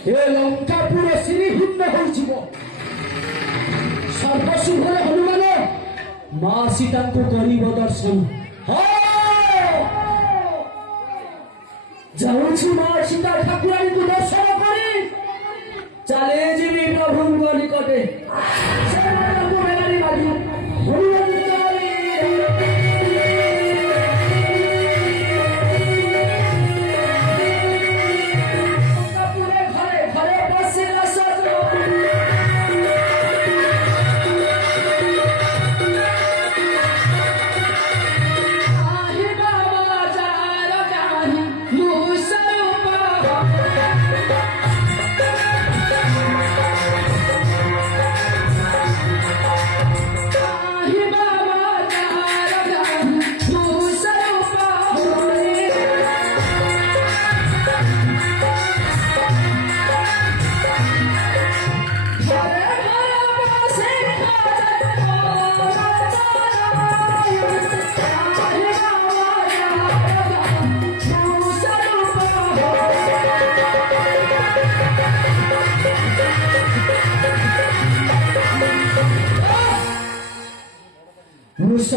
ଏ ଲଙ୍କା ପୁରା ଶ୍ରୀହୀନ ହୋଇଯିବ। ସର୍ବଶୁଭରେ ହନୁମାନ ମା ସୀତାଙ୍କୁ କରିବ ଦର୍ଶନ। ଯାଉଛି ମା ସୀତା ଠାକୁରାଣୀଙ୍କୁ ଦର୍ଶନ କରି ଚାଲେ ଯିବି ପ୍ରଭୁଙ୍କ ନିକଟେ। ସେମାନଙ୍କୁ ବେଲାରି ମାରି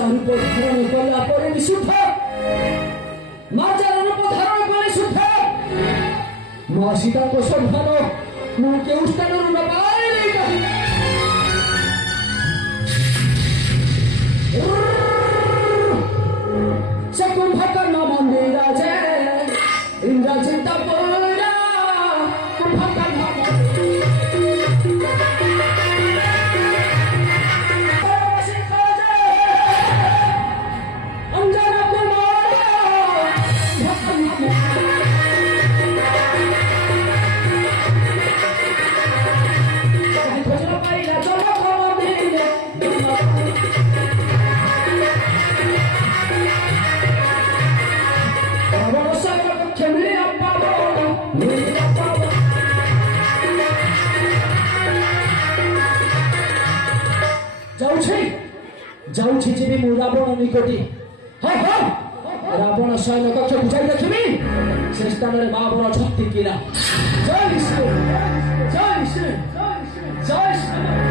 रूप धारण कला पर सुधा रूप धारण कर सुधा मां सीता को संधान मु के स्थान न पाइली कुंभकर्ण मंदिर जे इंद्रजित पुरा कुंभकर्ण जाऊँ जीवी मु रावण निकटी। हाँ हाँ रावण शयन कक्ष बुझाई देखी से स्थान में महाबल छत्ती किला। जय श्री जय श्री जय श्री।